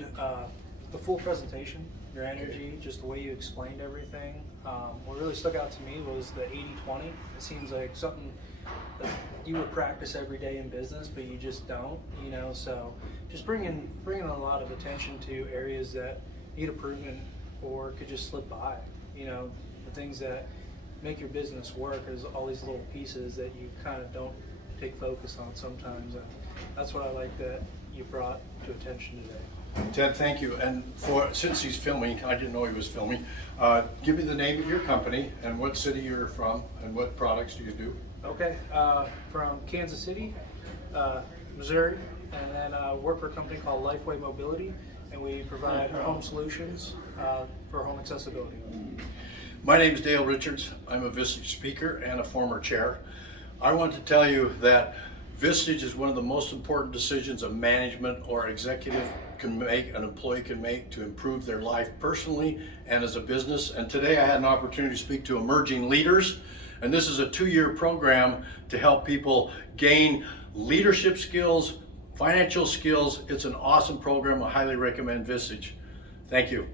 enjoyed the full presentation, your energy, just the way you explained everything. What really stuck out to me was the 80-20. It seems like something that you would practice every day in business, but you just don't, you know. So just bringing a lot of attention to areas that need improvement or could just slip by. You know, the things that make your business work is all these little pieces that you kind of don't take focus on sometimes, and that's what I like that you brought to attention today. Ted, thank you. And since he's filming, I didn't know he was filming, give me the name of your company and what city you're from and what products do you do? Okay, from Kansas City, Missouri, and then work for a company called Lifeway Mobility, and we provide home solutions for home accessibility. My name is Dale Richards. I'm a Vistage speaker and a former chair. I want to tell you that Vistage is one of the most important decisions a management or executive can make, an employee can make to improve their life personally and as a business. And today I had an opportunity to speak to emerging leaders. And this is a 2-year program to help people gain leadership skills, financial skills. It's an awesome program. I highly recommend Vistage. Thank you.